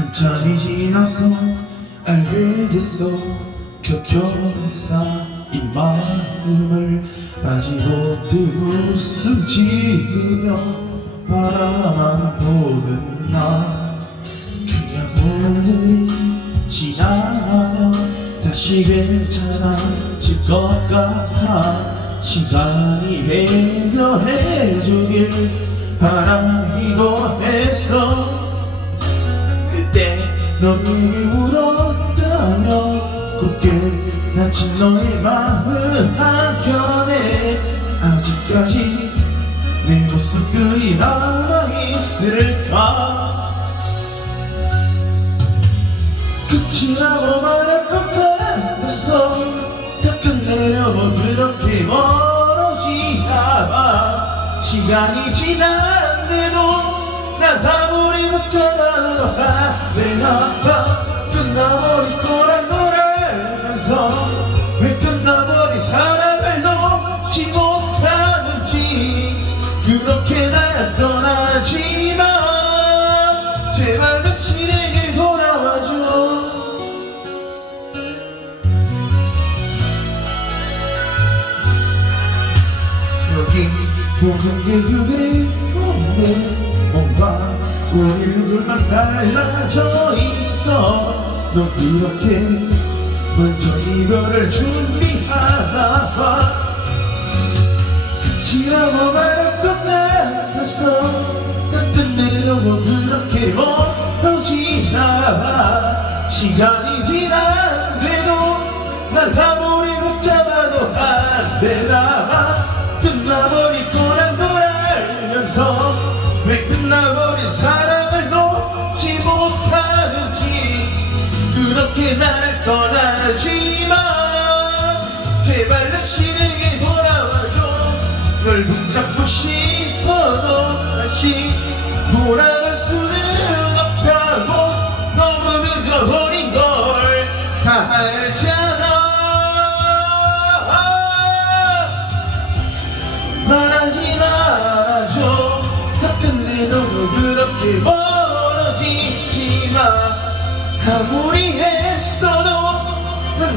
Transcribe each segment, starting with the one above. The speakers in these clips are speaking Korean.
한참이 지나서 알게 됐어. 켜켜사 이 마음을 마지 못해 웃음 지으며 바라만 보는 나. 그냥 오늘이 지나면 다시 괜찮아질 것 같아. 시간이 해결해주길 바라기도 했어. 그 때 너에게 울었다며 곱게 다친 너의 마음 한켠에 아직까지 내 모습들이 남아있을까 끝이라고 말할 것 같았어. 다 끝내려고 그렇게 멀어지나봐. 시간이 지난 대로 난 붙잡아도 안 되나봐 끝나버릴 거란 걸 알면서 왜 끝나버린 사랑을 놓지 못하는지 그렇게 날 떠나지마 제발 다시 내게 돌아와줘. 여기 보는 게 몸에 뭔 가 오늘들만 달라져 있어. 넌 그렇게 먼저 이별을 준비하나 봐. 끝이라고 말할 것다 끝내려고 그렇게 멀어지나 봐. 시간이 지난대도 날 아무 그렇게 날 떠나지 마 제발 다시 내게 돌아와줘. 널 붙잡고 싶어도 다시 돌아갈 수는 없다고 너무 늦어버린 걸 다 알잖아. 말하지 말아줘. 다 끝내도 그렇게 멀어지지마 아무리 난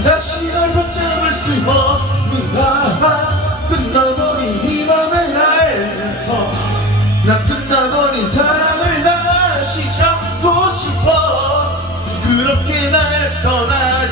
다시 널 붙잡을 수 없는가 봐. 끝나버린 이 맘을 알면서 나 끝나버린 사랑을 다시 잡고 싶어. 그렇게 날 떠나